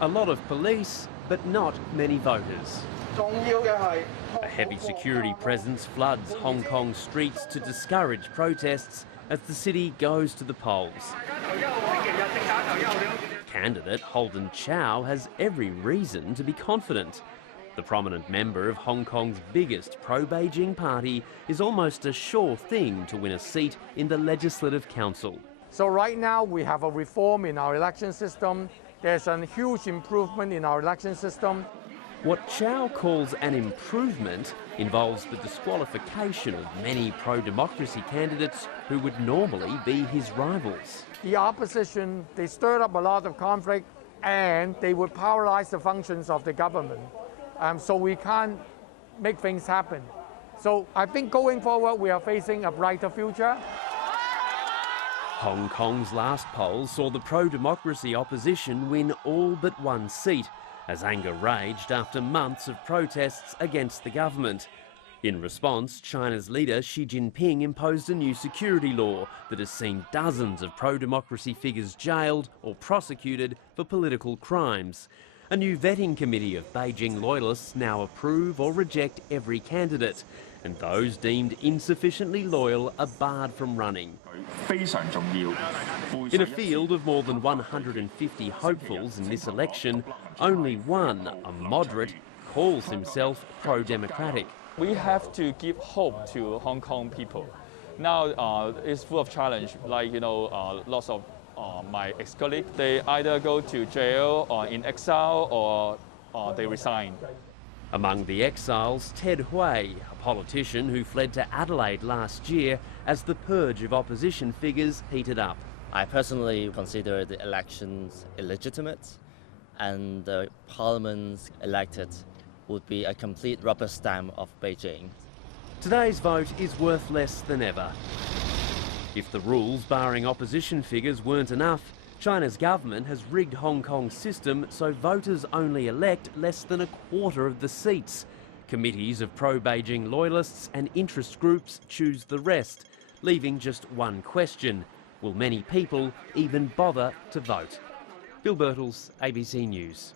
A lot of police, but not many voters. A heavy security presence floods Hong Kong streets to discourage protests as the city goes to the polls. Candidate Holden Chow has every reason to be confident. The prominent member of Hong Kong's biggest pro-Beijing party is almost a sure thing to win a seat in the Legislative Council. So right now we have a reform in our election system. There's a huge improvement in our election system. What Chow calls an improvement involves the disqualification of many pro-democracy candidates who would normally be his rivals. The opposition, they stirred up a lot of conflict and they would paralyze the functions of the government. So we can't make things happen. So I think going forward we are facing a brighter future. Hong Kong's last poll saw the pro-democracy opposition win all but one seat, as anger raged after months of protests against the government. In response, China's leader Xi Jinping imposed a new security law that has seen dozens of pro-democracy figures jailed or prosecuted for political crimes. A new vetting committee of Beijing loyalists now approve or reject every candidate, and those deemed insufficiently loyal are barred from running. In a field of more than 150 hopefuls in this election, only one, a moderate, calls himself pro-democratic. We have to give hope to Hong Kong people. Now it's full of challenge, like, lots of my ex-colleagues, they either go to jail or in exile or they resign. Among the exiles, Ted Hui, a politician who fled to Adelaide last year as the purge of opposition figures heated up. I personally consider the elections illegitimate, and the parliaments elected would be a complete rubber stamp of Beijing. Today's vote is worth less than ever. If the rules barring opposition figures weren't enough, China's government has rigged Hong Kong's system so voters only elect less than a quarter of the seats. Committees of pro-Beijing loyalists and interest groups choose the rest, leaving just one question: will many people even bother to vote? Bill Birtles, ABC News.